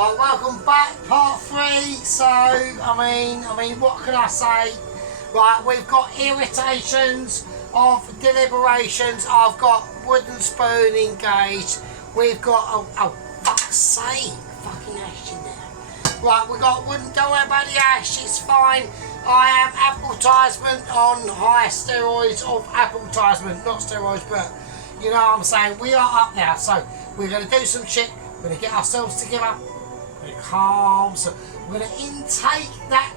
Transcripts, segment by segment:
Right, welcome back, part 3. So, I mean, what can I say? Right, we've got irritations of deliberations. I've got wooden spoon engaged. We've got, oh fuck's sake, fucking ash in there. Right, we've got wooden, don't worry about the ash, it's fine. I am advertisement on high steroids of advertisement, not steroids, but you know what I'm saying. We are up now, so we're going to do some shit. We're going to get ourselves together. We're calm, so we're going to intake that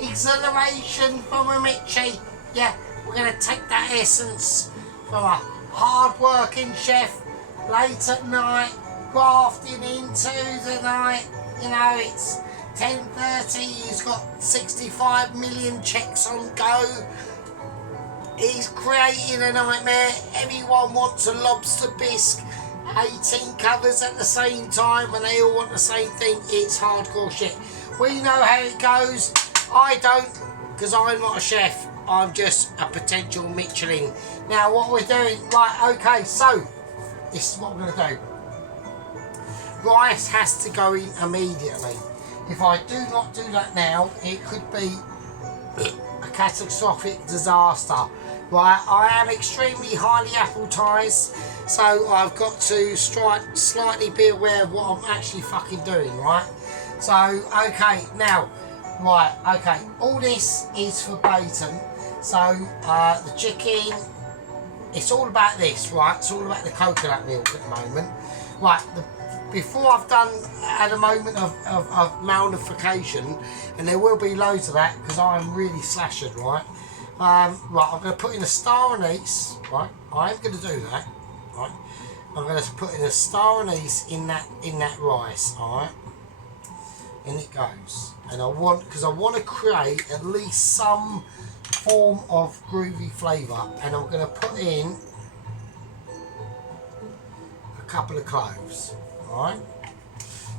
exhilaration from a Mitchie. Yeah, we're going to take that essence from a hard-working chef late at night, grafting into the night. You know, it's 10:30, he's got 65 million checks on go. He's creating a nightmare. Everyone wants a lobster bisque, 18 covers at the same time, and they all want the same thing. It's hardcore shit. We know how it goes. I don't, because I'm not a chef. I'm just a potential Michelin. Now what we're doing, right, okay, so this is what we're going to do. Rice has to go in immediately. If I do not do that now, it could be a catastrophic disaster. Right, I am extremely highly appetized, so I've got to slightly be aware of what I'm actually fucking doing, right? So, okay, now, right, okay, all this is verbatim. So, the chicken, it's all about this, right? It's all about the coconut milk at the moment. Right, before I've had a moment of malnoutrition, and there will be loads of that because I'm really slashed, right? Right, I'm going to put in a star anise, right? I am going to do that, right? I'm going to put in a star anise in that rice, alright? In it goes. And because I want to create at least some form of groovy flavour, and I'm going to put in a couple of cloves, alright?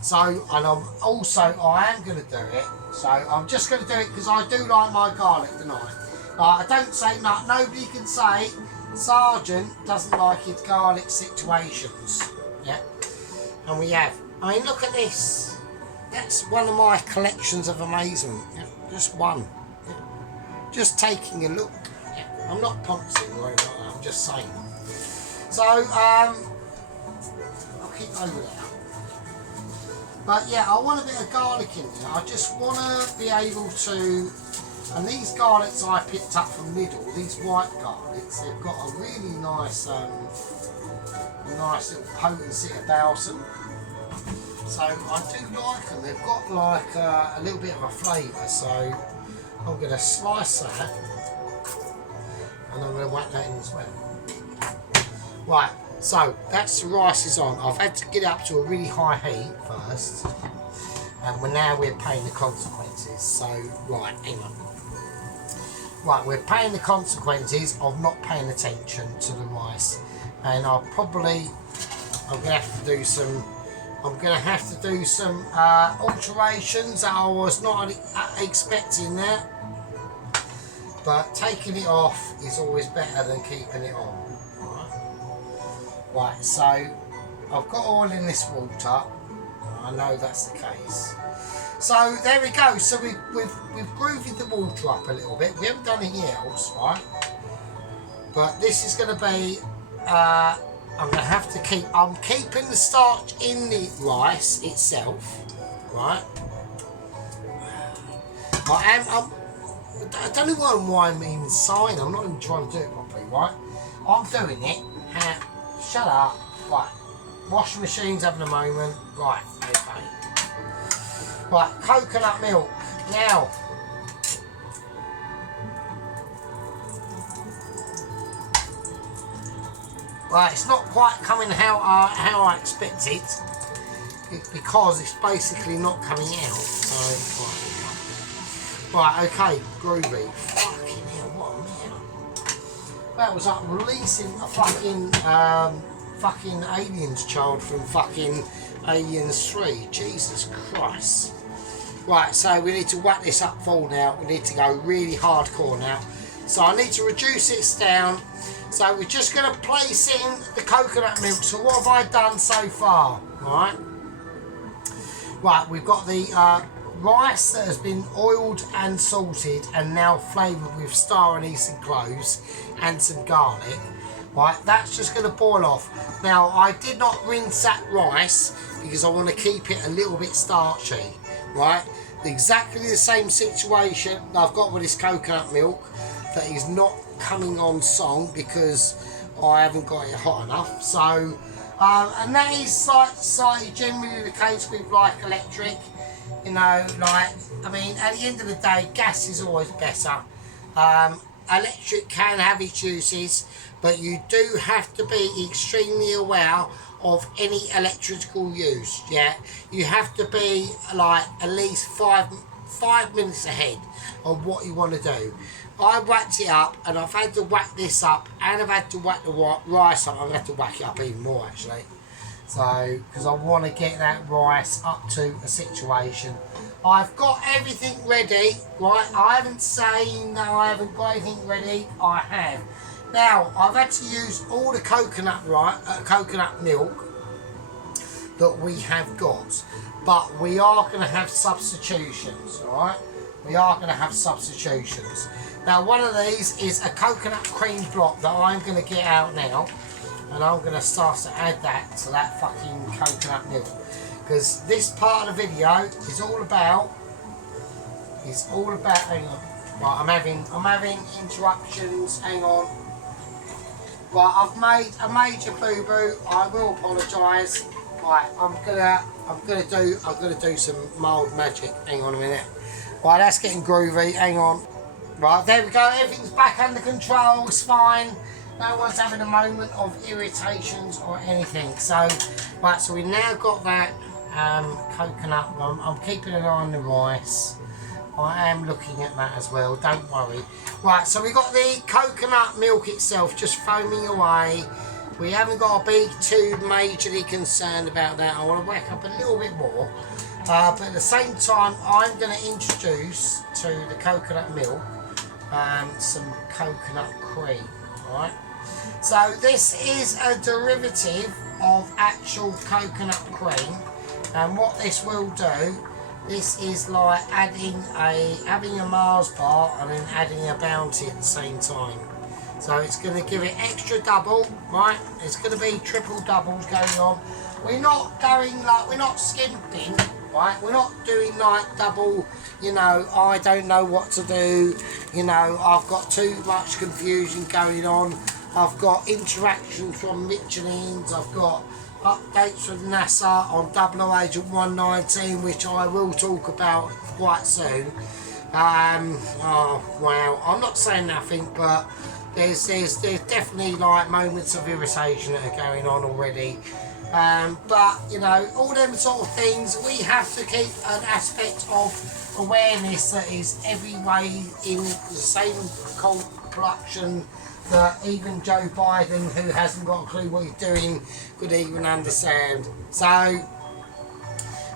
So, and I am going to do it, so I'm just going to do it because I do like my garlic tonight. I don't say not. Nobody can say Sergeant doesn't like his garlic situations. Yeah, and we have. I mean, look at this. That's one of my collections of amazement. Yeah, just one. Yeah. Just taking a look. Yeah. I'm not pouncing or anything like that. I'm just saying. So I'll keep over there. But yeah, I want a bit of garlic in there. I just want to be able to. And these garlics I picked up from Lidl, these white garlics, they've got a really nice, nice little potency about them. So I do like them. They've got like a little bit of a flavour. So I'm going to slice that, and I'm going to whack that in as well. Right. So that's the rice is on. I've had to get it up to a really high heat first, and we're paying the consequences. So right, hang on. Right, we're paying the consequences of not paying attention to the rice, and I'm going to have to do some alterations that I was not expecting that, but taking it off is always better than keeping it on. Right, so I've got oil in this water. I know that's the case. So there we go. So we've grooved the water up a little bit. We haven't done anything else, right? But this is going to be. I'm going to have to keep. I'm keeping the starch in the rice itself, right? I don't know why I'm even sighing. I'm not even trying to do it properly, right? I'm doing it. Shut up. Right. Washing machine's having a moment. Right. Okay. Right. Coconut milk. Now. Right. It's not quite coming how I expect it. Because it's basically not coming out. So, right. Okay. Groovy. Fucking hell. What a man. That was like releasing a fucking aliens child from fucking Aliens 3. Jesus Christ. Right, so we need to whack this up full now. We need to go really hardcore now. So I need to reduce it down. So we're just going to place in the coconut milk. So what have I done so far? Right. Right, we've got the rice that has been oiled and salted and now flavoured with star anise and cloves and some garlic. Right, that's just going to boil off. Now, I did not rinse that rice because I want to keep it a little bit starchy. Right, exactly the same situation I've got with this coconut milk that is not coming on song because I haven't got it hot enough. So, and that is slightly generally the case with like electric. You know, like, I mean, at the end of the day, gas is always better. Electric can have its uses, but you do have to be extremely aware of any electrical use. Yeah, you have to be like at least five minutes ahead of what you want to do. I whacked it up, and I've had to whack this up, and I've had to whack the rice up. I'm going to have to whack it up even more actually. So, because I want to get that rice up to a situation. I've got everything ready, right? I haven't saying no, I haven't got anything ready. I have. Now, I've had to use all the coconut milk that we have got, but we are going to have substitutions, all right? We are going to have substitutions. Now, one of these is a coconut cream block that I'm going to get out now. And I'm going to start to add that to that fucking coconut milk, because this part of the video is all about hang on, right, I'm having interruptions, hang on. Right, I've made a major boo-boo, I will apologise. Right, I'm gonna do some mild magic, hang on a minute. Right, that's getting groovy, hang on. Right, there we go, everything's back under control, it's fine. No one's having a moment of irritations or anything. So, right, so we've now got that coconut. I'm keeping an eye on the rice. I am looking at that as well, don't worry. Right, so we've got the coconut milk itself just foaming away. We haven't got to be too majorly concerned about that. I want to whack up a little bit more. But at the same time, I'm going to introduce to the coconut milk some coconut cream. Right. So this is a derivative of actual coconut cream, and what this will do, this is like having a Mars bar and then adding a Bounty at the same time. So it's going to give it extra double, right? It's going to be triple doubles going on. We're not skimping, right? We're not doing like double, you know, I don't know what to do, you know, I've got too much confusion going on. I've got interactions from Michelin's, I've got updates from NASA on 00 Agent 119, which I will talk about quite soon. Oh wow, I'm not saying nothing, but there's definitely like moments of irritation that are going on already. But you know, all them sort of things, we have to keep an aspect of awareness that is every way in the same complexion that even Joe Biden, who hasn't got a clue what he's doing, could even understand. So,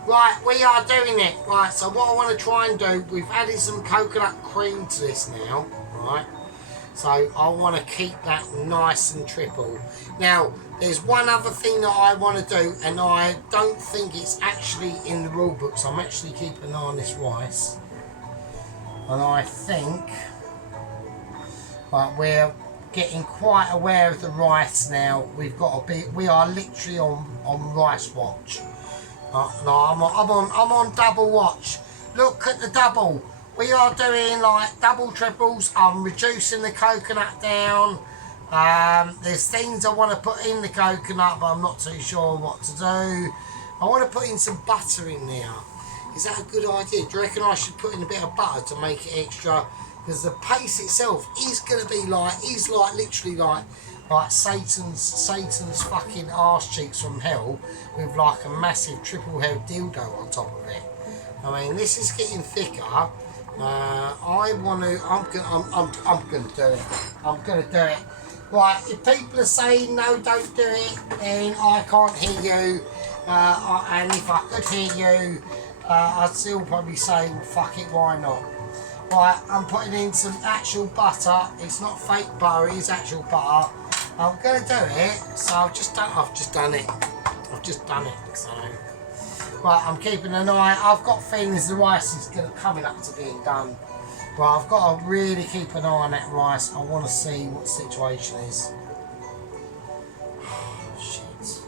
right, we are doing it. Right, so what I want to try and do, we've added some coconut cream to this now, right? So I want to keep that nice and triple. Now, there's one other thing that I want to do, and I don't think it's actually in the rule book, so I'm actually keeping an eye on this rice. And I think, right, we're getting quite aware of the rice now. We are literally on rice watch. No, I'm on double watch. Look at the double. We are doing like double triples. I'm reducing the coconut down. There's things I want to put in the coconut, but I'm not too sure what to do. I want to put in some butter in there. Is that a good idea? Do you reckon I should put in a bit of butter to make it extra? Because the paste itself is going to be like, literally like Satan's fucking arse cheeks from hell with like a massive triple held dildo on top of it. I mean, this is getting thicker. I'm gonna do it. I'm gonna do it. Right, if people are saying no, don't do it, then I can't hear you. And if I could hear you, I'd still probably say, well, fuck it, why not? Right, I'm putting in some actual butter. It's not fake butter, it is actual butter. I'm gonna do it, so I've just done it. So Right, I'm keeping an eye. I've got things, the rice is coming up to being done. Right, I've got to really keep an eye on that rice. I want to see what the situation is. Shit.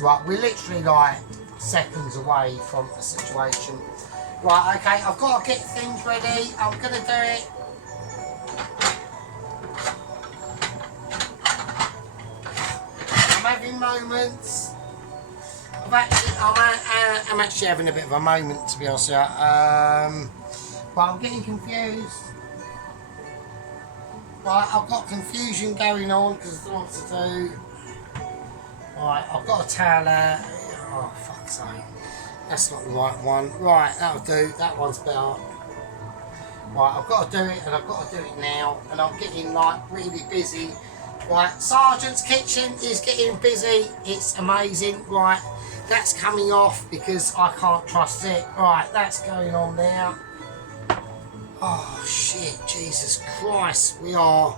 Right, we're literally like seconds away from a situation. Right, okay, I've got to get things ready. I'm going to do it. I'm having moments. I'm actually having a bit of a moment, to be honest with you. But I'm getting confused. Right, I've got confusion going on because I don't know what to do. Right, I've got a towel there. Oh, fuck's sake. That's not the right one. Right, that'll do. That one's better. Right, I've got to do it and I've got to do it now. And I'm getting like really busy. Right, Sergeant's kitchen is getting busy. It's amazing. Right, that's coming off because I can't trust it. Right, that's going on now. Oh shit, Jesus Christ, we are.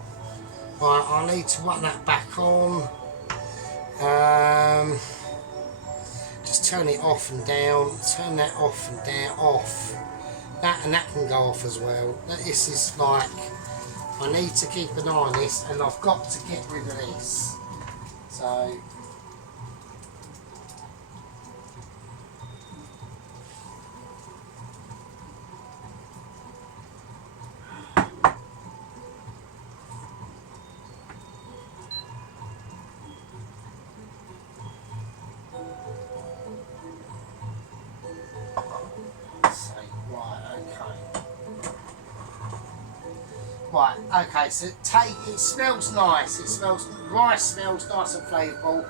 Right, I need to run that back on. Just turn it off and down, turn that off and down, off. That and that can go off as well. This is like, I need to keep an eye on this and I've got to get rid of this. So, right, okay, so it smells nice, rice smells nice and flavourful.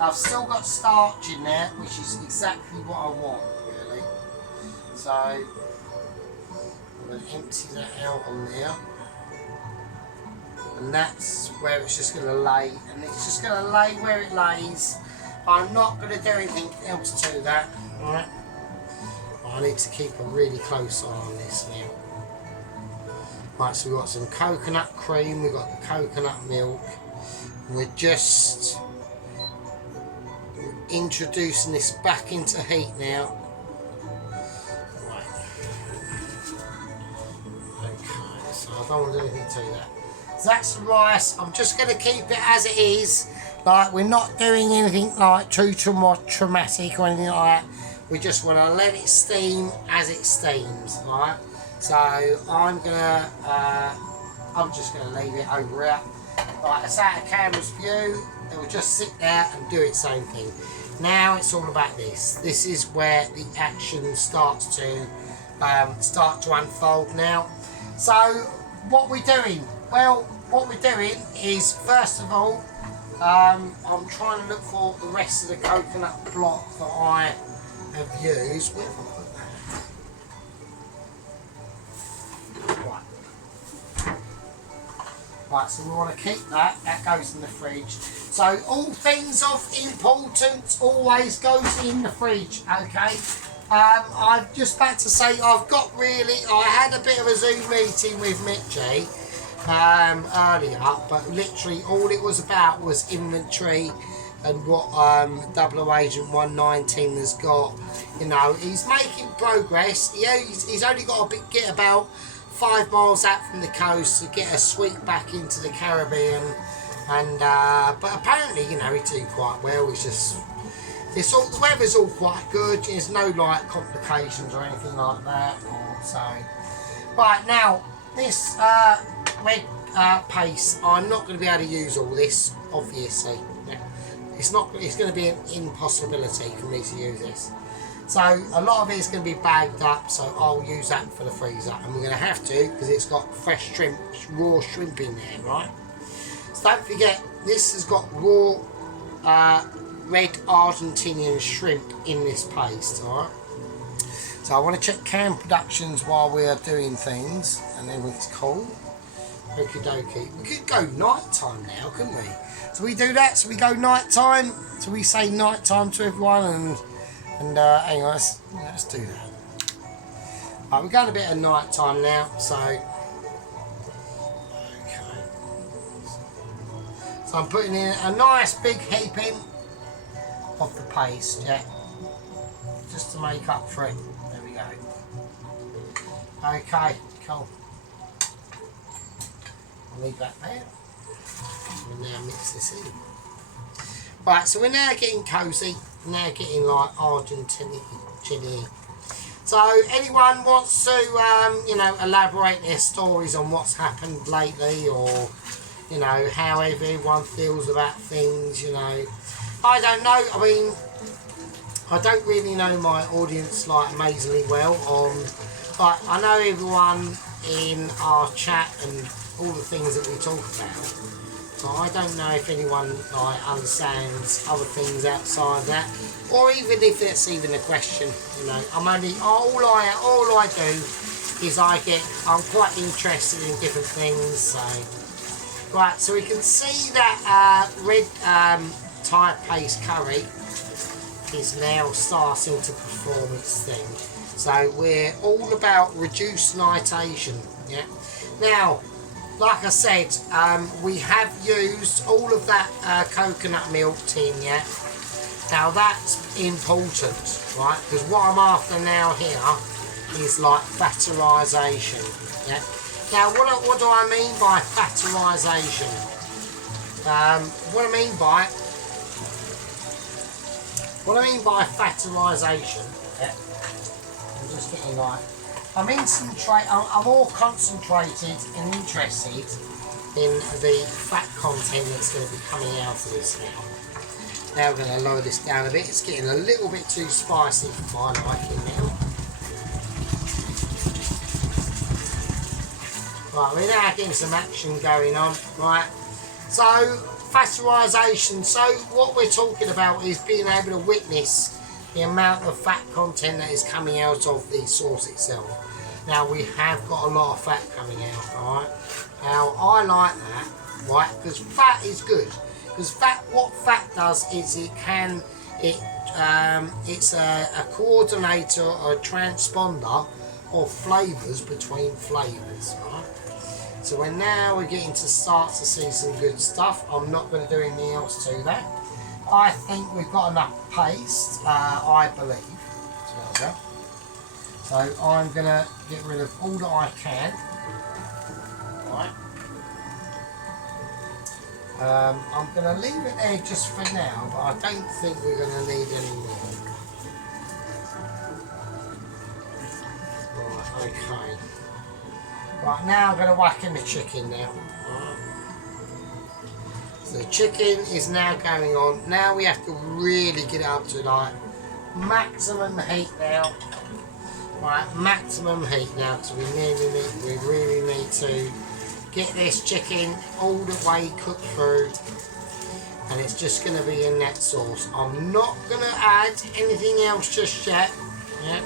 I've still got starch in there, which is exactly what I want, really. So, I'm going to empty that out on there. And that's where it's just going to lay, and it's just going to lay where it lays. I'm not going to do anything else to that, right? I need to keep a really close eye on this now. Right, so we've got some coconut cream, we've got the coconut milk. We're just introducing this back into heat now. Right. Okay, so I don't want to do anything to that. So that's the rice. I'm just going to keep it as it is. Like, we're not doing anything like too traumatic or anything like that. We just want to let it steam as it steams, right? So I'm just gonna leave it over here. Right, it's out of camera's view. It will just sit there and do its own thing. Now it's all about this. This is where the action starts to unfold now. So what we're doing? Well, what we're doing is, first of all, I'm trying to look for the rest of the coconut block that I have used. Right, so we want to keep that. That goes in the fridge. So all things of importance always goes in the fridge. Okay. I'm just about to say I had a bit of a Zoom meeting with Mitchie earlier, but literally all it was about was inventory and what Double Agent 119 has got. You know, he's making progress. He's only got to get about 5 miles out from the coast to get a sweep back into the Caribbean, and but apparently, you know, he's doing quite well. The weather's all quite good. There's no like complications or anything like that. So, right now, this red paste, I'm not going to be able to use all this, obviously. It's going to be an impossibility for me to use this. So a lot of it is going to be bagged up, so I'll use that for the freezer, and we're going to have to because it's got fresh shrimp, raw shrimp in there, right? So don't forget, this has got raw red Argentinian shrimp in this paste, alright? So I want to check Cam Productions while we are doing things, and then when it's cold. Okie dokie. We could go night time now, couldn't we? So we do that, so we go night time, so we say night time to everyone, and hang on, let's do that. Right, we're going a bit of night time now, so okay. So I'm putting in a nice big heaping of the paste, yeah, just to make up for it. There we go. Okay, cool. I'll leave that there. We'll now mix this in. Right, so we're now getting cosy. Now getting like Argentinian chili. So anyone wants to, you know, elaborate their stories on what's happened lately, or, you know, how everyone feels about things, you know. I don't know. I mean, I don't really know my audience like amazingly well but I know everyone in our chat and all the things that we talk about. So I don't know if anyone like understands other things outside that, or even if it's even a question. You know, I'm only all I do is I'm quite interested in different things. So right, so we can see that red Thai paste curry is now starting to perform its thing. So we're all about reduced nitration. Yeah. Now, like I said, we have used all of that coconut milk tin, yeah. Now that's important, right? Because what I'm after now here is like fatterisation, yeah. Now what do I mean by fatterisation? What I mean by fatterisation, yeah. I'm just getting like, I'm more concentrated and interested in the fat content that's going to be coming out of this now. Now we're going to lower this down a bit. It's getting a little bit too spicy for my liking now. Right, we're now getting some action going on. Right, so fatterisation. So what we're talking about is being able to witness the amount of fat content that is coming out of the sauce itself. Now we have got a lot of fat coming out, alright? Now I like that, right? Because fat is good. Because what fat does is it's a coordinator or a transponder of flavours between flavours, right? So we're getting to start to see some good stuff. I'm not going to do anything else to that. I think we've got enough paste, I believe. So I'm going to get rid of all that I can. Right. I'm going to leave it there just for now, but I don't think we're going to need any more. Right, okay. Right, now I'm going to whack in the chicken now. So the chicken is now going on. Now we have to really get it up to like maximum heat now. Right, maximum heat now, because we really need to get this chicken all the way cooked through, and it's just going to be in that sauce. I'm not going to add anything else just yet. Yeah.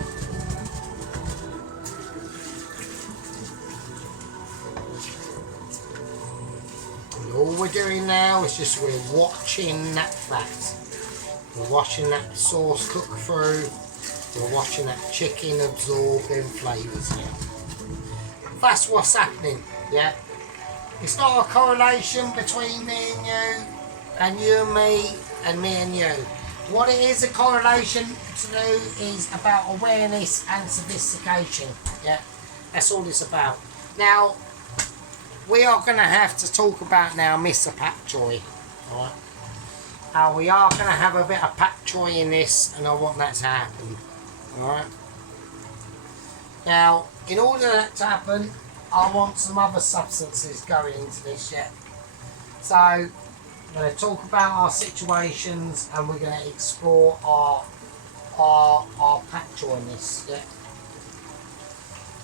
And all we're doing now is just we're watching that fat. We're watching that sauce cook through. We're watching that chicken absorb them flavours now. That's what's happening, yeah? It's not a correlation between me and you and me, and me and you. What it is a correlation to do is about awareness and sophistication, yeah? That's all it's about. Now, we are going to have to talk about now Mr. Pak Choi, alright? We are going to have a bit of Pak Choi in this, and I want that to happen. Alright. Now, in order for that to happen, I want some other substances going into this yet. So, I'm going to talk about our situations, and we're going to explore our Pak Choi in this. Yeah.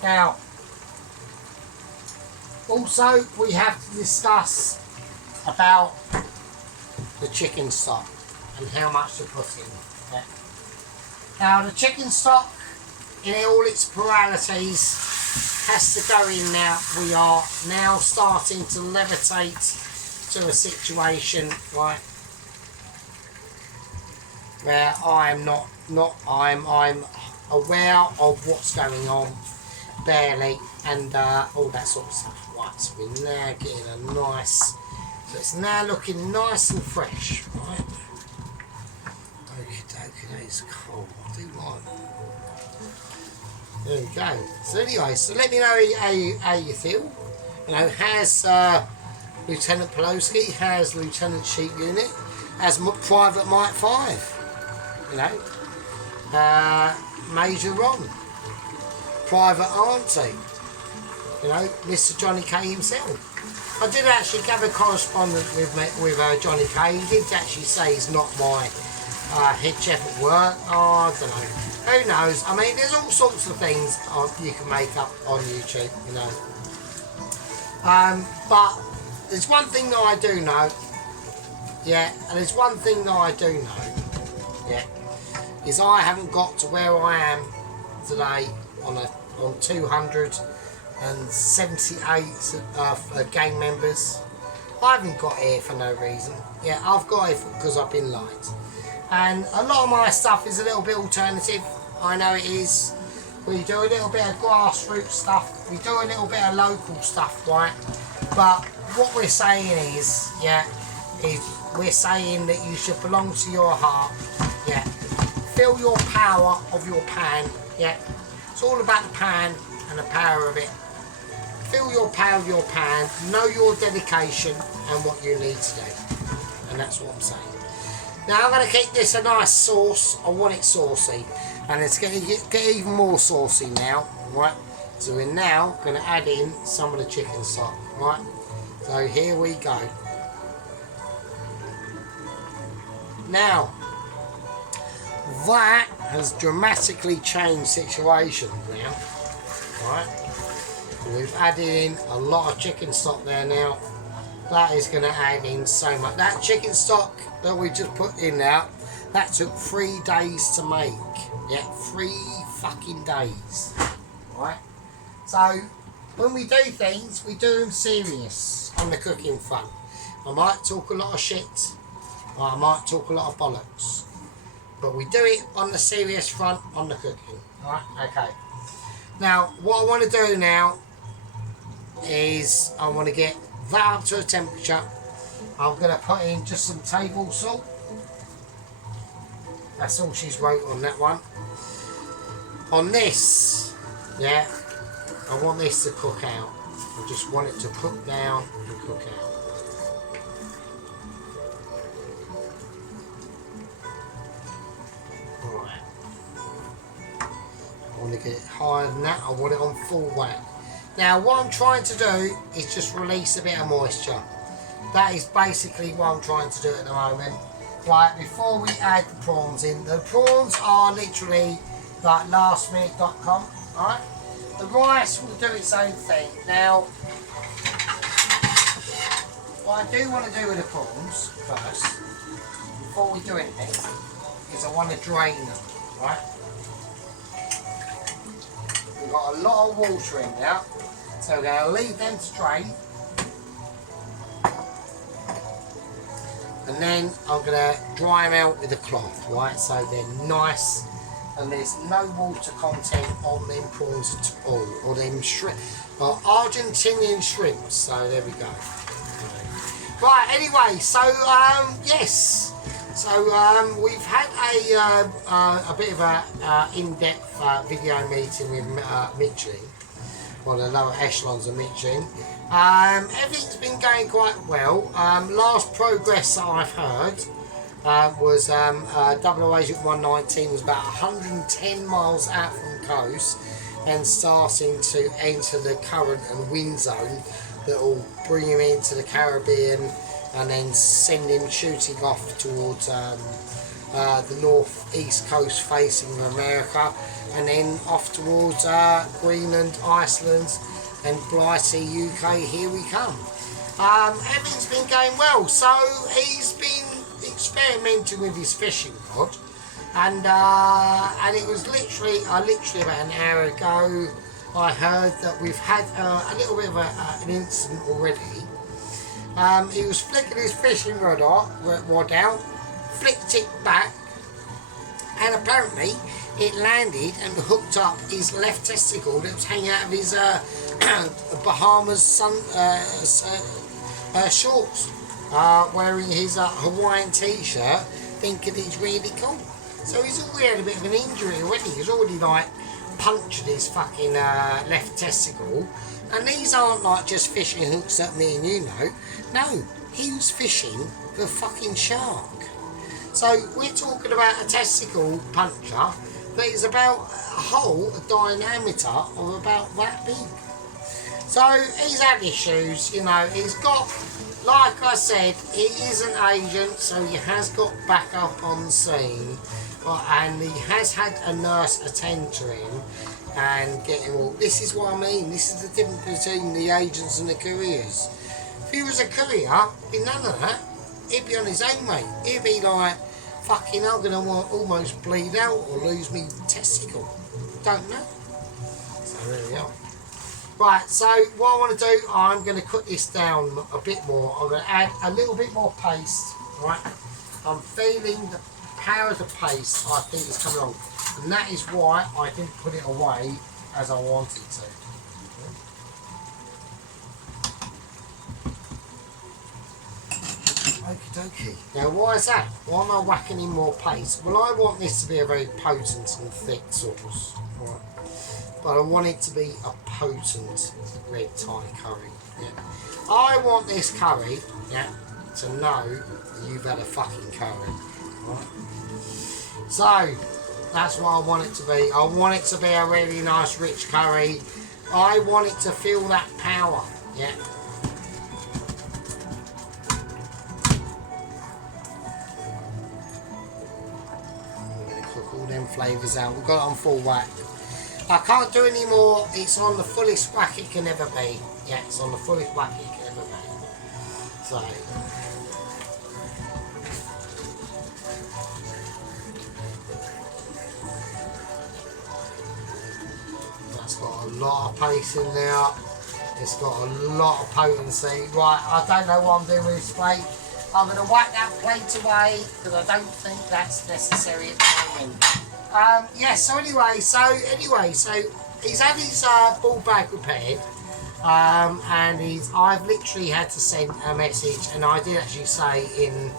Now, also we have to discuss about the chicken stock and how much to put in. Yeah. Now the chicken stock in all its pluralities has to go in now. We are now starting to levitate to a situation, right, where I'm I'm aware of what's going on barely, and all that sort of stuff. Right, so we're now getting a nice, so it's now looking nice and fresh, right? Okay, it's cool. I do like. There we go. So anyway, so let me know how you feel. You know, has Lieutenant Pelosi, has Lieutenant Sheep Unit, has Private Mike 5. You know, Major Ron, Private Auntie. You know, Mr. Johnny K himself. I did actually have a correspondence with Johnny K. He did actually say he's not my head chef at work. Oh, I don't know. Who knows? I mean, there's all sorts of things you can make up on YouTube, you know. But there's one thing that I do know. Yeah, and there's one thing that I do know. Yeah, is I haven't got to where I am today on 278 gang members. I haven't got here for no reason. Yeah, I've got here because I've been lied. And a lot of my stuff is a little bit alternative. I know it is. We do a little bit of grassroots stuff. We do a little bit of local stuff, right? But what we're saying is, yeah, is we're saying that you should belong to your heart. Yeah. Feel your power of your pan. Yeah. It's all about the pan and the power of it. Feel your power of your pan, know your dedication and what you need to do. And that's what I'm saying. Now I'm going to keep this a nice sauce. I want it saucy. And it's going to get even more saucy now. Right? So we're now going to add in some of the chicken stock. Right? So here we go. Now, that has dramatically changed situations now. Right? We've added in a lot of chicken stock there now. That is going to add in so much. That chicken stock that we just put in now, that took 3 days to make. Yeah, 3 fucking days. Right? So, when we do things, we do them serious on the cooking front. I might talk a lot of shit, or I might talk a lot of bollocks. But we do it on the serious front on the cooking. Alright? Okay. Now, what I want to do now is I want to get that up to a temperature. I'm going to put in just some table salt. That's all she's wrote on that one. On this, yeah, I want this to cook out. I just want it to cook down and cook out. Alright. I want to get it higher than that. I want it on full whack. Now what I'm trying to do is just release a bit of moisture. That is basically what I'm trying to do at the moment. Right, before we add the prawns in. The prawns are literally like lastminute.com. Alright? The rice will do its own thing. Now, what I do want to do with the prawns first, before we do anything, is I want to drain them. Right? We've got a lot of water in now. So we're going to leave them to drain. And then I'm going to dry them out with a cloth, right? So they're nice and there's no water content on them prawns at all. Or them shrimp, or Argentinian shrimps. So there we go. Right, anyway, so yes. So we've had a bit of a in-depth video meeting with Michelin. Well, the lower echelons of Michelin. Everything's been going quite well. Last progress that I've heard was Double Agent 119 was about 110 miles out from the coast and starting to enter the current and wind zone that will bring him into the Caribbean and then send him shooting off towards the north-east coast facing America, and then off towards Greenland, Iceland and Blighty, UK. Here we come. Everything's been going well. So he's been experimenting with his fishing rod, and it was literally about an hour ago I heard that we've had a little bit of an incident already. He was flicking his fishing rod out, flicked it back, and apparently it landed and hooked up his left testicle that was hanging out of his Bahamas shorts, wearing his Hawaiian t-shirt, thinking it's really cool. So he's already had a bit of an injury already. He's already like punctured his fucking left testicle. And these aren't like just fishing hooks that me and you know. No, he was fishing the fucking shark. So we're talking about a testicle puncture that is about a hole, a diameter of about that big. So he's had issues, you know, he's got, like I said, he is an agent, so he has got backup on the scene, and he has had a nurse attend to him and get him all. This is what I mean, this is the difference between the agents and the couriers. If he was a courier, he'd be none of that. He'd be on his own, mate. He'd be like, fucking, I'm going to almost bleed out or lose me testicle. Don't know. So there we are. Right, so what I want to do, I'm going to cut this down a bit more. I'm going to add a little bit more paste, right? I'm feeling the power of the paste, I think is coming on. And that is why I didn't put it away as I wanted to. Okie dokie. Now why is that? Why am I whacking in more paste? Well, I want this to be a very potent and thick sauce. Right? But I want it to be a potent red Thai curry. Yeah. I want this curry, yeah, to know that you've had a fucking curry. Right? So that's what I want it to be. I want it to be a really nice rich curry. I want it to feel that power. Yeah. I'm gonna cook all them flavours out. We've got it on full whack. I can't do any more. It's on the fullest whack it can ever be. Yeah, it's on the fullest whack it can ever be. So that's got a lot of paste in there. It's got a lot of potency. Right, I don't know what I'm doing with this plate. I'm going to whack that plate away because I don't think that's necessary at the moment. Yeah, so anyway, he's had his ball bag repaired, and I've literally had to send a message, and I did actually say in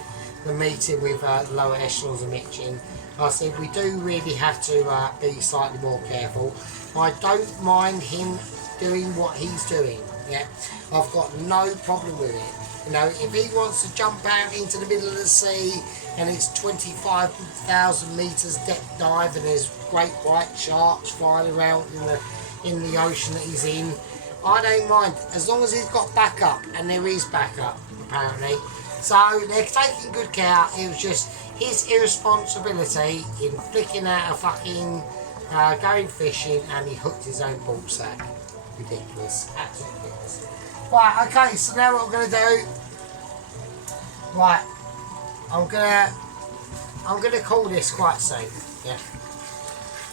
the meeting with lower echelons of Mitchin, I said we do really have to be slightly more careful. I don't mind him doing what he's doing, yeah, I've got no problem with it. You know, if he wants to jump out into the middle of the sea and it's 25,000 metres depth dive and there's great white sharks flying around in the ocean that he's in, I don't mind, as long as he's got backup, and there is backup apparently. So they're taking good care. It was just his irresponsibility in flicking out a fucking going fishing, and he hooked his own ball sack. Ridiculous, absolutely ridiculous. Right, okay, so now what I'm going to do, right, I'm gonna call this quite soon, yeah.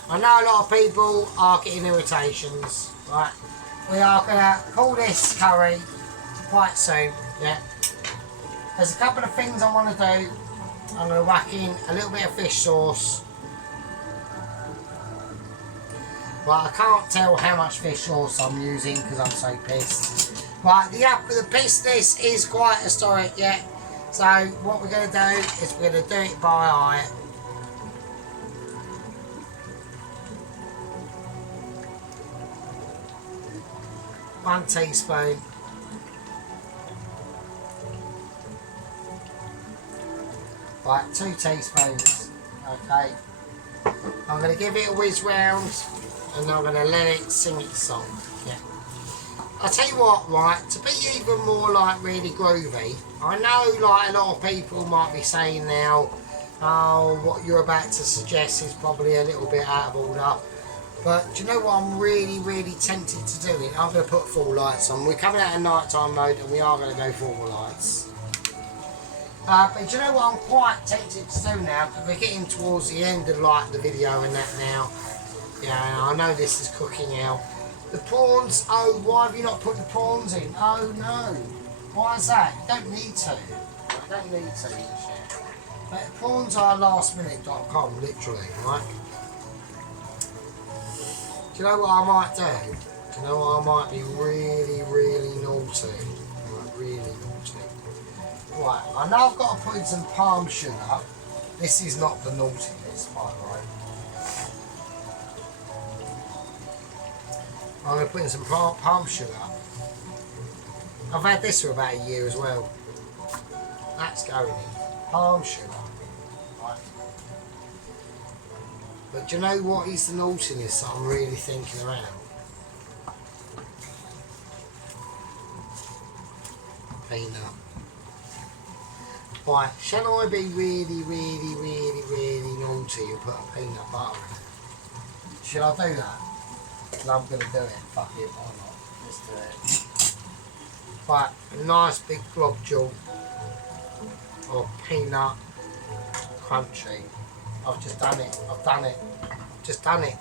I know a lot of people are getting irritations, right. We are going to call this curry quite soon, yeah. There's a couple of things I want to do. I'm going to whack in a little bit of fish sauce. Right, I can't tell how much fish sauce I'm using because I'm so pissed. Right, the business is quite historic, yeah. So what we're going to do is we're going to do it by eye. One teaspoon. Right, 2 teaspoons. Okay. I'm going to give it a whiz round, and I'm going to let it sing its song. Yeah. I'll tell you what, right, to be even more like really groovy, I know like a lot of people might be saying now, oh, what you're about to suggest is probably a little bit out of order. But do you know what I'm really, really tempted to do? I'm going to put full lights on. We're coming out of nighttime mode and we are going to go full lights. But do you know what I'm quite tempted to do now? Because we're getting towards the end of like the video and that now. Yeah, I know this is cooking out. The prawns, oh, why have you not put the prawns in? Oh no. Why is that? You don't need to. You don't need to. But prawns are lastminute.com, literally, right? Do you know what I might do? Do you know what I might be really, really naughty? Right, really naughty. Right, I know I've got to put in some palm sugar. This is not the naughty bit. this, by the way. I'm going to put in some palm sugar. I've had this for about a year as well. That's going in. Palm sugar. Right. But do you know what is the naughtiness that I'm really thinking around? Peanut. Right, shall I be really, really, really, really naughty and put a peanut butter in it? Shall I do that? And I'm going to do it. Fuck it, why not? Let's do it. Right, a nice big globule of peanut crunchy. I've just done it. I've done it. I've just done it.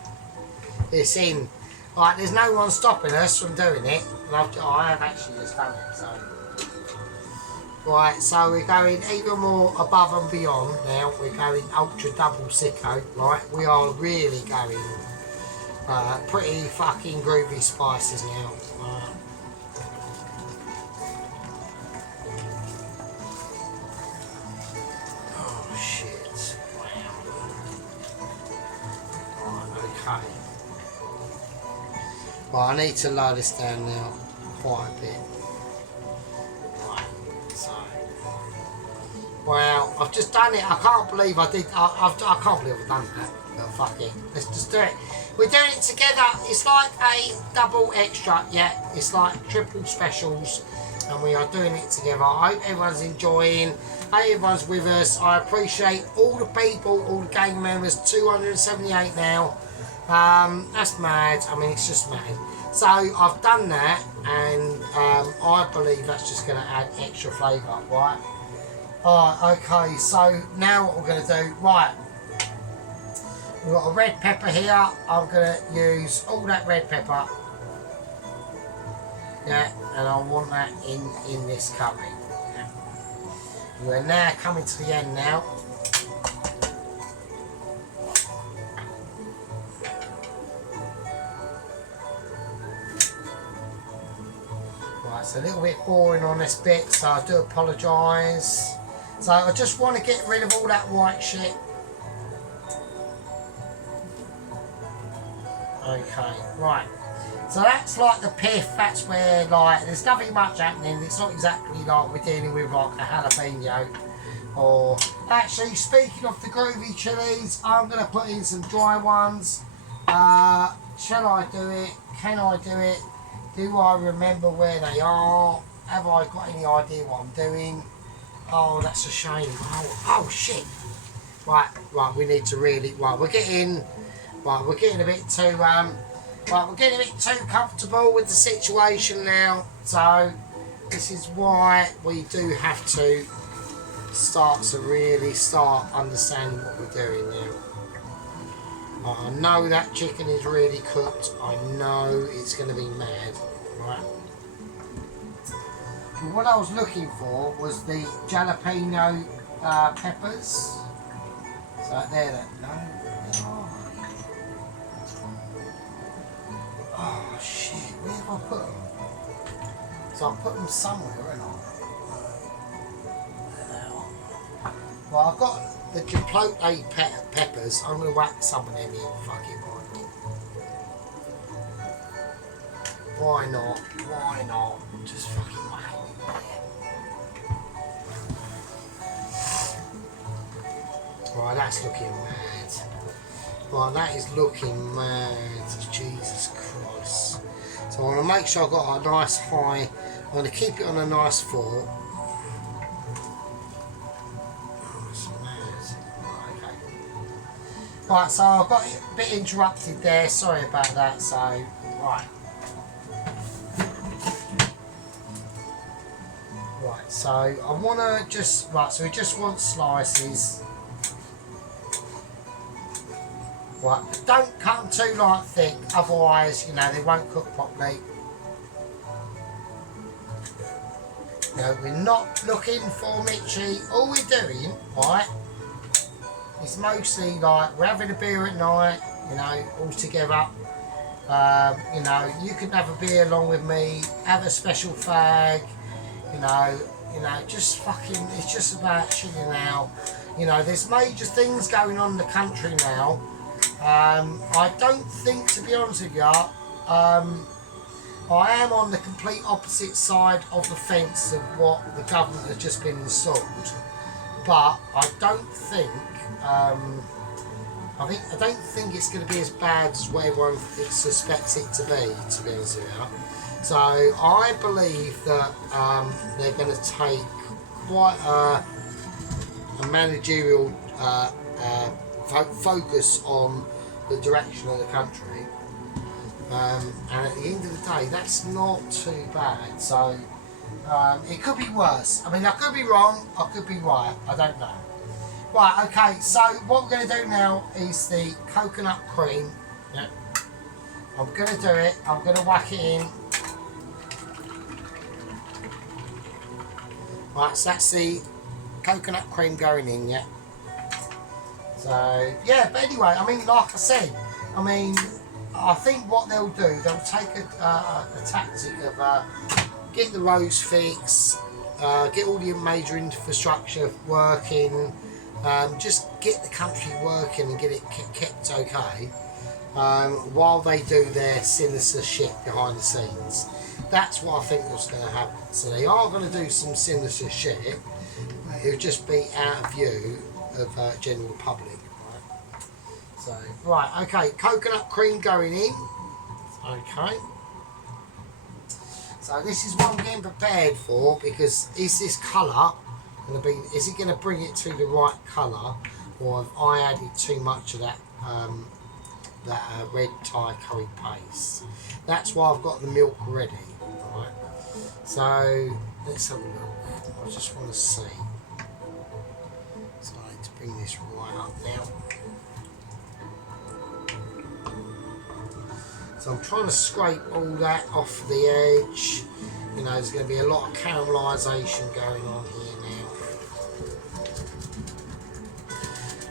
It's in. Right, there's no one stopping us from doing it. And I have actually just done it. So. Right, so we're going even more above and beyond now. We're going ultra double sicko. Right, we are really going pretty fucking groovy spices now. Oh shit! Wow. Right, okay. Well, I need to lower this down now quite a bit. Right, so. Wow, I've just done it. I can't believe I did. I can't believe I've done that. But fuck it. Let's just do it. We're doing it together. It's like a double extra. Yeah, it's like triple specials. And we are doing it together. I hope everyone's enjoying. I hope everyone's with us. I appreciate all the people, all the gang members. 278 now. That's mad. I mean, it's just mad. So I've done that. And I believe that's just going to add extra flavour. Right? Alright, okay, so now what we're going to do, right, we've got a red pepper here. I'm going to use all that red pepper, yeah, and I want that in this curry. Yeah. We're now coming to the end now. Right, it's a little bit boring on this bit, so I do apologise. So I just want to get rid of all that white shit. Okay, right. So that's like the piff, that's where like there's nothing much happening. It's not exactly like we're dealing with like a jalapeno. Or actually, speaking of the groovy chilies, I'm going to put in some dry ones. Shall I do it? Can I do it? Do I remember where they are? Have I got any idea what I'm doing? Oh, that's a shame. Oh shit. Right, we need to really, we're getting a bit too, we're getting a bit too comfortable with the situation now. So, this is why we do have to start understanding what we're doing now. I know that chicken is really cooked. I know it's going to be mad. Right. What I was looking for was the jalapeno peppers. So there, no. Oh shit, where have I put them? So I put them somewhere, haven't I? Well, I've got the chipotle peppers. I'm going to whack some of them in. Fuck it, why not? Why not? Just fucking whack it. Right, that's looking mad. Right, that is looking mad. Jesus Christ. So I want to make sure I've got a nice high. I'm going to keep it on a nice 4. Oh, it's mad. Right, okay. Right, so I've got a bit interrupted there. Sorry about that. So, right. Right, so I want to just, so we just want slices. Right, but don't cut them too like thick, otherwise, they won't cook properly. We're not looking for Mitchy. All we're doing, right, is mostly like we're having a beer at night, all together. You can have a beer along with me, have a special fag, just fucking, it's just about chilling out, You know, there's major things going on in the country now. I don't think, to be honest with you, I am on the complete opposite side of the fence of what the government has just been installed. But I don't think, I don't think it's going to be as bad as what everyone suspects it to be honest with you. So I believe that they're going to take quite a managerial focus on the direction of the country, and at the end of the day, that's not too bad. So it could be worse. I mean, I could be wrong, I could be right, I don't know. Right, okay, so what we're going to do now is the coconut cream. Yeah. I'm going to do it, I'm going to whack it in. Right, so that's the coconut cream going in, yeah. So, yeah, but anyway, I mean, like I said, I mean, I think what they'll do, they'll take a tactic of get the roads fixed, get all the major infrastructure working, just get the country working and get it kept okay, while they do their sinister shit behind the scenes. That's what I think was going to happen. So they are going to do some sinister shit. It'll just be out of view of general public. Right? So, right, okay, coconut cream going in. Okay. So this is what I'm getting prepared for, because is this colour going to be, is it going to bring it to the right colour, or have I added too much of that red Thai curry paste? That's why I've got the milk ready. Right. So let's have a look. I just want to see. So I need to bring this right up now. So I'm trying to scrape all that off the edge. You know, there's going to be a lot of caramelisation going on here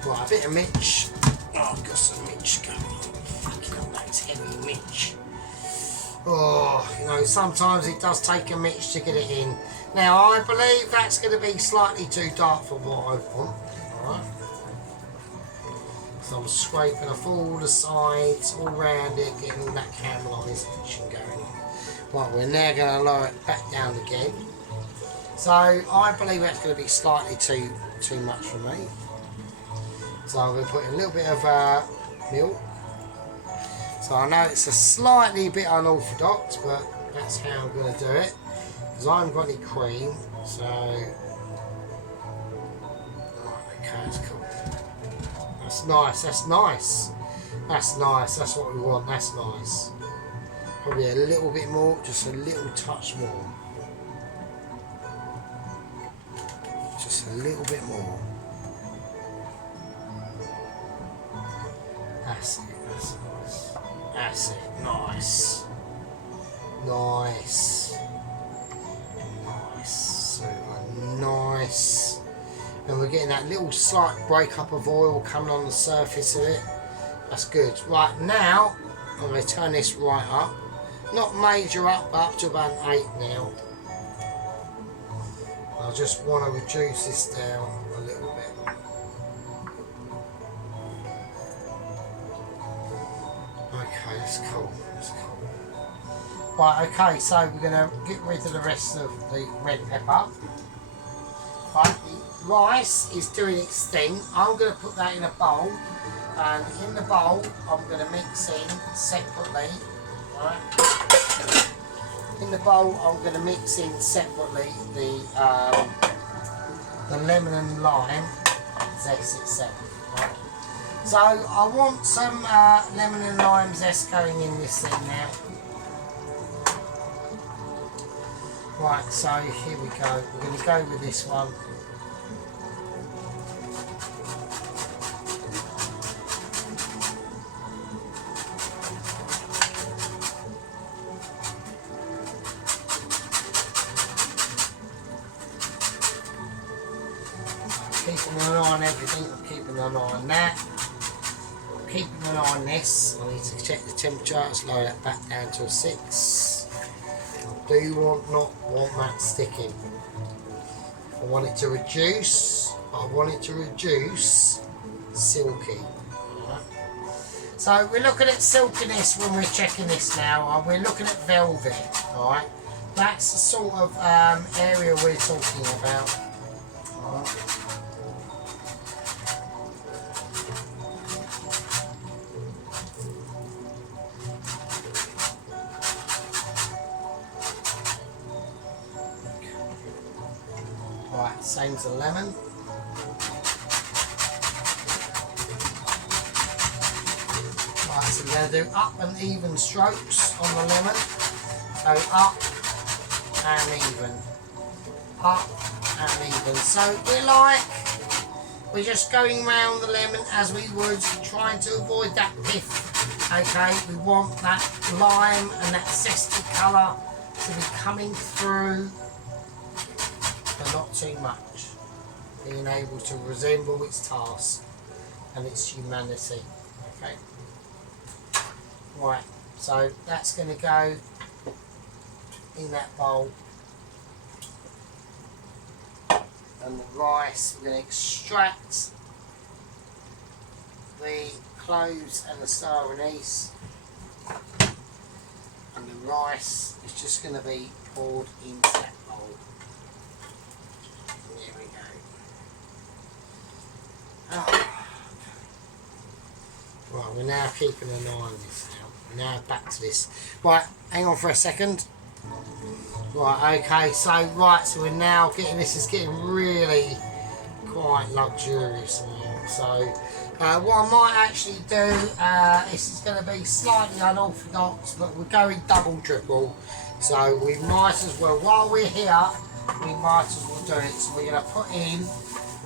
now. Right, a bit of Mitch. Oh, I've got some Mitch going on. Fucking hell, that's heavy Mitch. Oh, you know, sometimes it does take a Mitch to get it in. Now, I believe that's going to be slightly too dark for what I want. Alright. So I'm scraping off all the sides, all round it, getting all that caramelisation going on. Right, we're now going to lower it back down again. So, I believe that's going to be slightly too much for me. So I'm going to put a little bit of milk. So I know it's a slightly bit unorthodox, but that's how I'm going to do it. Because I haven't got any cream, so... Okay, that's cool. That's nice, that's nice. That's nice, that's what we want, that's nice. Probably a little bit more, just a little touch more. Just a little bit more. That's it, that's nice. That's it, nice. Nice. Nice. Super nice. And we're getting that little slight breakup of oil coming on the surface of it. That's good. Right, now I'm going to turn this right up. Not major up, but up to about 8 now. I just want to reduce this down a little bit. Okay, that's cool. That's cool. Right, okay, so we're going to get rid of the rest of the red pepper. Right, the rice is doing its thing. I'm going to put that in a bowl, and in the bowl I'm going to mix in separately. Right. In the bowl I'm going to mix in separately the lemon and lime zest itself. Right. So I want some lemon and lime zest going in this thing now. Right, so here we go. We're going to go with this one. Keeping an eye on everything, I'm keeping an eye on that. I'm keeping an eye on this. I need to check the temperature, let's lower that back down to a 6. I do not want that sticking. I want it to reduce. but I want it to reduce silky. So we're looking at silkiness when we're checking this now, and we're looking at velvet, alright? That's the sort of area we're talking about. Alright. Right, same as the lemon. Right, so we're going to do up and even strokes on the lemon. So up and even. Up and even. So we're just going round the lemon as we would, trying to avoid that pith. Okay, we want that lime and that zesty colour to be coming through, but not too much. Being able to resemble its task and its humanity. Okay. Right, so that's going to go in that bowl. And the rice, we're going to extract the cloves and the star anise. And the rice is just going to be poured into that bowl. There we go. Oh. Right, we're now keeping an eye on this now. We're now back to this. Right, hang on for a second. Right, okay, so we're now getting, this is getting really quite luxurious now. So what I might actually do, this is going to be slightly unorthodox, but we're going double triple. So we might as well, while we're here, we might as well do it. So we're going to put in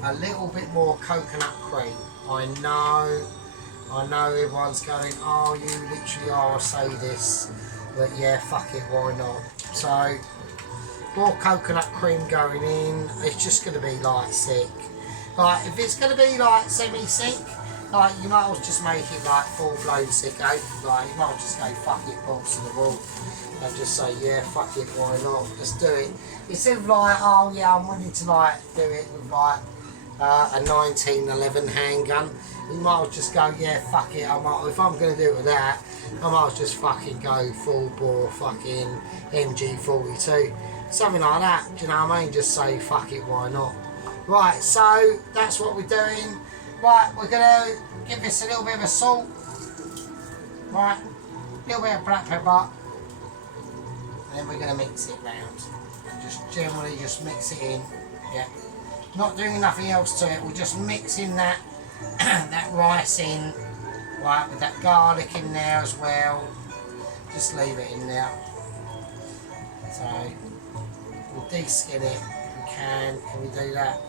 a little bit more coconut cream. I know everyone's going, oh, you literally are a sadist, but yeah, fuck it, why not? So, more coconut cream going in. It's just going to be like thick. Like, if it's going to be like semi-thick, like, you might as well just make it like full-blown thick, eh? Like, you might as well just go, fuck it, balls to the wall, and just say, yeah, fuck it, why not? Just do it. Instead of like, oh yeah, I'm willing to like do it with like a 1911 handgun, you might as well just go, yeah, fuck it, if I'm going to do it with that, I might as well just fucking go full bore fucking MG42. Something like that, do you know what I mean? Just say, fuck it, why not? Right, so that's what we're doing. Right, we're going to give this a little bit of a salt. Right, a little bit of black pepper. And then we're going to mix it round. And just generally just mix it in. Yeah. Not doing nothing else to it, we're just mixing that that rice in, right, with that garlic in there as well. Just leave it in there. So we'll de-skin it if we can. Can we do that?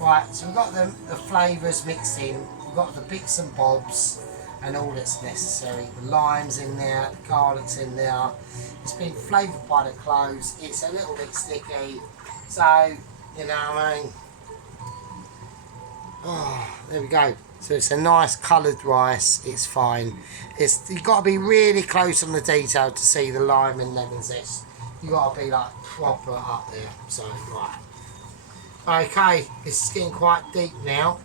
Right, so we've got the flavours mixed in, we've got the bits and bobs and all that's necessary. The lime's in there, the garlic's in there. It's been flavoured by the cloves. It's a little bit sticky. So, you know what I mean? Oh, there we go. So it's a nice coloured rice. It's fine. You've got to be really close on the detail to see the lime and lemon zest. You've got to be like proper up there. So, right. Okay, this is getting quite deep now.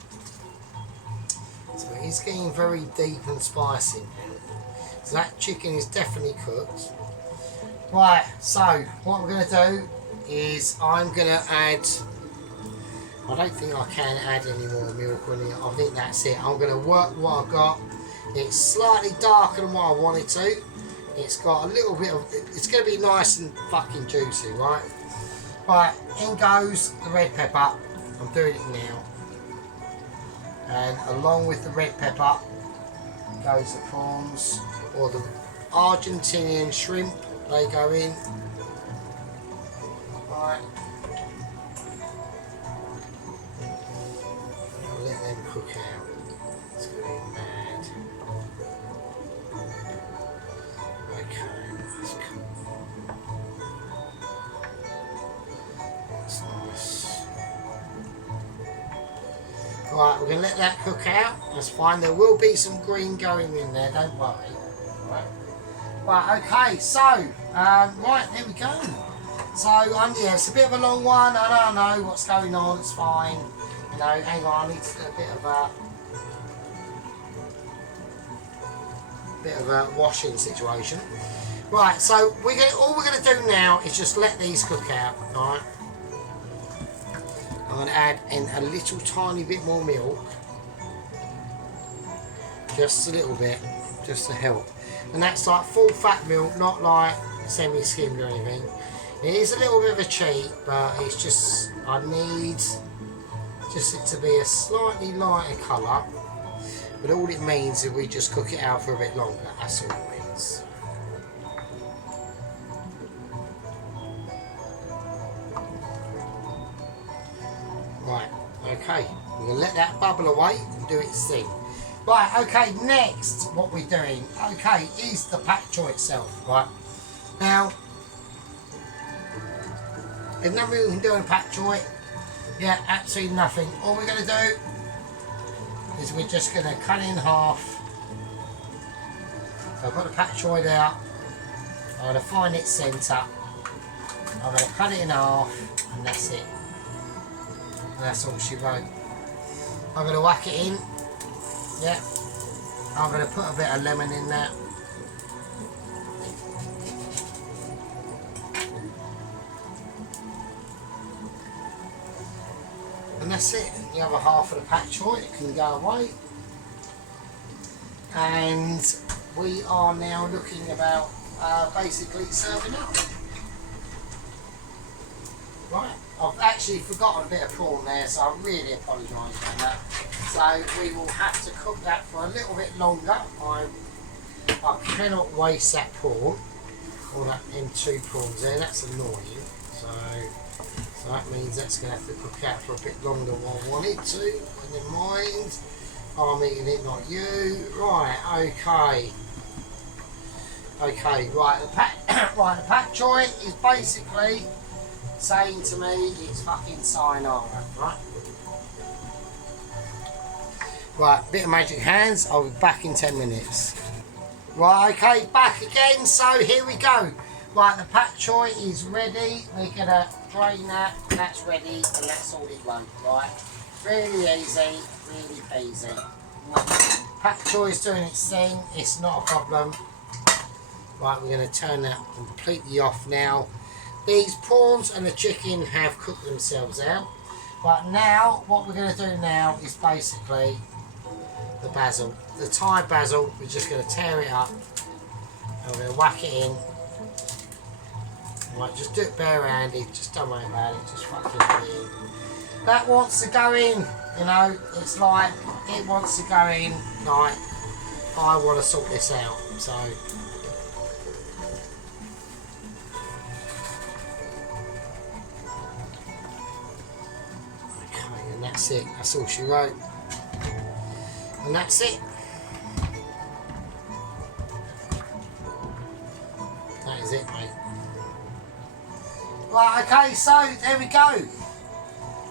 So it's getting very deep and spicy now. So that chicken is definitely cooked. Right, so what we're going to do is I'm going to add, I don't think I can add any more milk on it. I think that's it. I'm going to work what I've got. It's slightly darker than what I want it to. It's got a little bit of, it's going to be nice and fucking juicy, right? Right, in goes the red pepper. I'm doing it now. And along with the red pepper goes the prawns, or the Argentinian shrimp. They go in. Right. I'll let them cook out. It's going to be mad. Okay, that's cool. That's nice. Right, we're going to let that cook out. That's fine. There will be some green going in there, don't worry. Right, okay, so, right, there we go. So yeah, it's a bit of a long one. I don't know what's going on. It's fine. You know, hang on. I need to do a bit of a washing situation. Right. So all we're gonna do now is just let these cook out. All right. I'm gonna add in a little tiny bit more milk. Just a little bit, just to help. And that's like full fat milk, not like semi-skimmed or anything. It is a little bit of a cheat, but it's just, I need just it to be a slightly lighter colour. But all it means is we just cook it out for a bit longer, that's all it means. Right, okay, we're going to let that bubble away and do its thing. Right, okay, next, what we're doing, okay, is the pak choi itself, right? Now, there's nothing we can do in pak choi. Yeah, absolutely nothing. All we're going to do is we're just going to cut it in half. So I've got the pak choi out. I'm going to find its centre. I'm going to cut it in half, and that's it. And that's all she wrote. I'm going to whack it in. Yeah, I'm going to put a bit of lemon in there. And that's it. The other half of the pak choi can go away. And we are now looking about basically serving up. Right, I've actually forgotten a bit of prawn there, so I really apologise about that. So we will have to cook that for a little bit longer. I cannot waste that prawn, or them 2 prawns there. That's annoying. So that means that's going to have to cook out for a bit longer than I want it to. And then mind, I'm eating it, not you. Right, okay. Okay, right. The pak choi is basically saying to me it's fucking sayonara, right? Right, bit of magic hands, I'll be back in 10 minutes. Right, okay, back again, so here we go. Right, the pak choi is ready. We're gonna drain that, and that's ready, and that's all it won't, right? Really easy, really easy. Pak choi is doing its thing, it's not a problem. Right, we're gonna turn that completely off now. These prawns and the chicken have cooked themselves out. But now, what we're going to do now is basically the basil. The Thai basil, we're just going to tear it up. And we're going to whack it in. Right, just do it bare-handed. Just don't worry about it. Just fucking put it in. That wants to go in. You know, it's like, it wants to go in. Like, I want to sort this out. So... that's it, that's all she wrote. And that's it. That is it, mate. Right, okay, so there we go.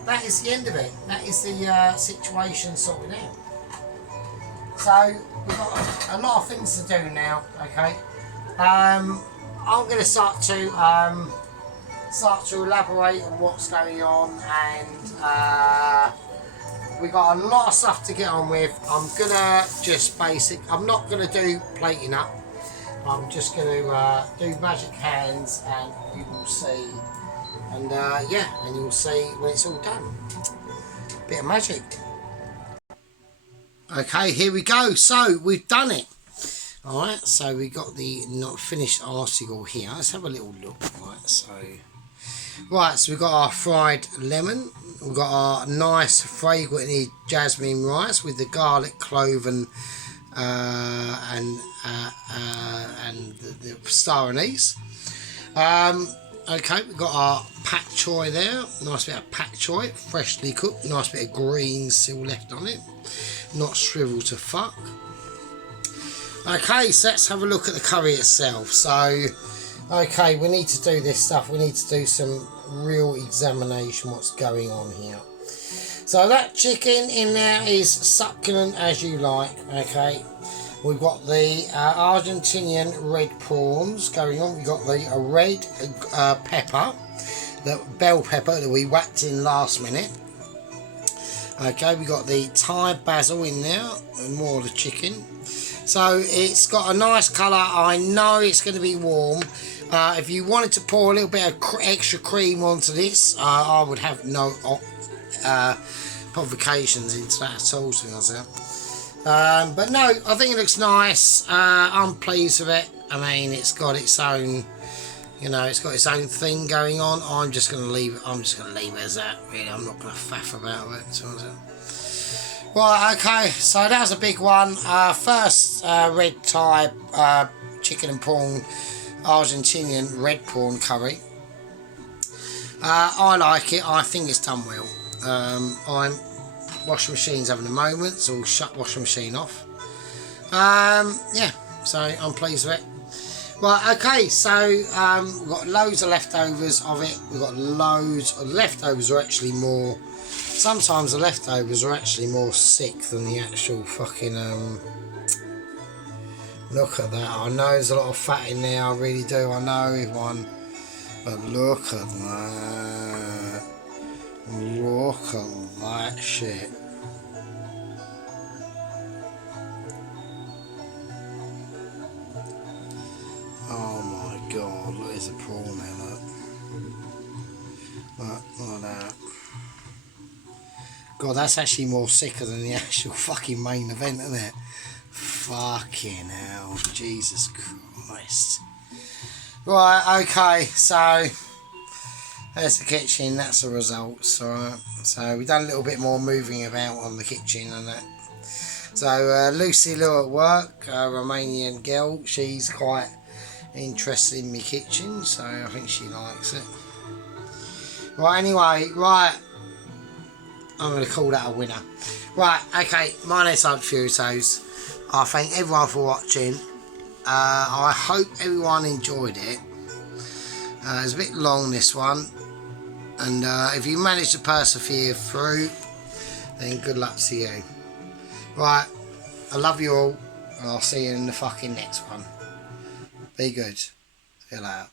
That is the end of it. That is the situation sorted out. So, we've got a lot of things to do now, okay? I'm going to start to elaborate on what's going on, and we've got a lot of stuff to get on with. I'm gonna just I'm not gonna do plating up. I'm just gonna do magic hands, and you will see. And yeah, and you'll see when it's all done. Bit of magic. Okay, here we go. So we've done it. All right. So we got the not finished article here. Let's have a little look. Right, so we've got our fried lemon, we've got our nice fragrant jasmine rice with the garlic, clove and the star anise. Okay, we've got our pak choi there, nice bit of pak choi, freshly cooked, nice bit of greens still left on it, not shriveled to fuck. Okay, so let's have a look at the curry itself. So okay, we need to do this stuff. We need to do some real examination what's going on here. So that chicken in there is succulent as you like, okay? We've got the Argentinian red prawns going on. We've got the red pepper, the bell pepper that we whacked in last minute. Okay, we got the Thai basil in there, and more of the chicken. So it's got a nice colour. I know it's going to be warm. If you wanted to pour a little bit of extra cream onto this, I would have no provocations into that at all, to be honest. But no, I think it looks nice. I'm pleased with it. I mean, it's got its own, it's got its own thing going on. I'm just going to leave it. I'm just going to leave it as that. Really, I'm not going to faff about it. Right, okay. So that was a big one. First, red Thai chicken and prawn, Argentinian red prawn curry. I like it. I think it's done well. Washing machine's having a moment, so we'll shut washing machine off. Yeah, so I'm pleased with it. Right, okay, so we've got loads of leftovers of it. We've got loads of leftovers are actually more. Sometimes the leftovers are actually more sick than the actual fucking. Look at that. I know there's a lot of fat in there. I really do. I know everyone. But look at that. Look at that shit. Oh my god, look, there's a prawn there, look. Look at that. God, that's actually more sicker than the actual fucking main event, isn't it? Fucking hell, Jesus Christ. Right, okay, so there's the kitchen, that's the results. Alright, so we've done a little bit more moving about on the kitchen and that. So Lucy Lou at work, a Romanian girl, she's quite interested in my kitchen, so I think she likes it. Right, anyway, right, I'm going to call that a winner. Right, okay, my name's Art Furitos. I thank everyone for watching. I hope everyone enjoyed it. It's a bit long, this one, and if you manage to persevere through, then good luck to you. Right, I love you all, and I'll see you in the fucking next one. Be good. See you later.